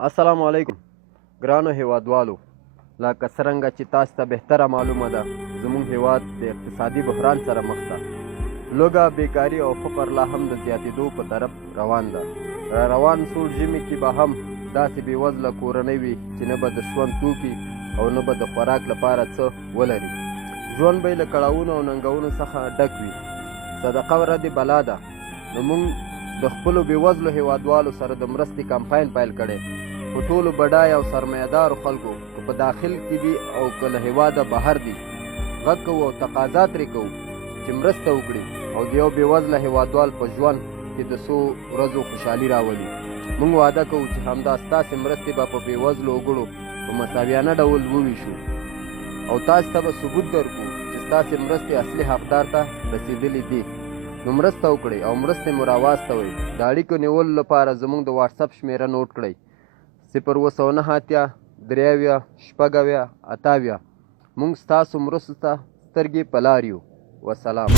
السلام علیکم ګرانو هیوادوالو. لکه څرنګه چې تاسو ته بهتره معلومه ده زموږ هیواد د اقتصادي بحران سره مخ ده. لوږه، بیکاري او فقر لا هم د زیاتېدو په طرف روان ده. روان سوړ ژمي کې به هم داسې بېوزله کورنۍ وي چې نه به د سون توکي او نه به د خوراک لپاره څه ولري. ژوند به یې له کړاوونو او ننګونو څخه ډک وي. صدقه ورځې بلا ده. نو موږ د خپلو بېوزلو هیوادوالو سره د مرستې کمپاین پیل کړی. په ټولو بډای او سرمایه‌دارو خلکو که په داخل کې دي او که له هیواده بهر دي غږ کوو او تقاضا ترې کوو چې مرسته وکړي او د یو بېوزله هیوادوال په ژوند کې د څو ورځو خوشحالي راولي. موږ وعده کوو چې همدا ستاسې مرستې به په بېوزلو وګړو په مساویانه ډول وویشو او تاسو ته به ثبوت درکړو چې ستاسې مرستې اصلي حقدار ته رسېدلې دي. نو مرسته وکړئ او مرستې مو راواستوئ. د اړیکو نیولو لپاره زموږ د واټساپ شمېره نوټ کړئ: 029 3 6 8. موږ ستاسو مرستو ته سترګې په لار یو. وسلام.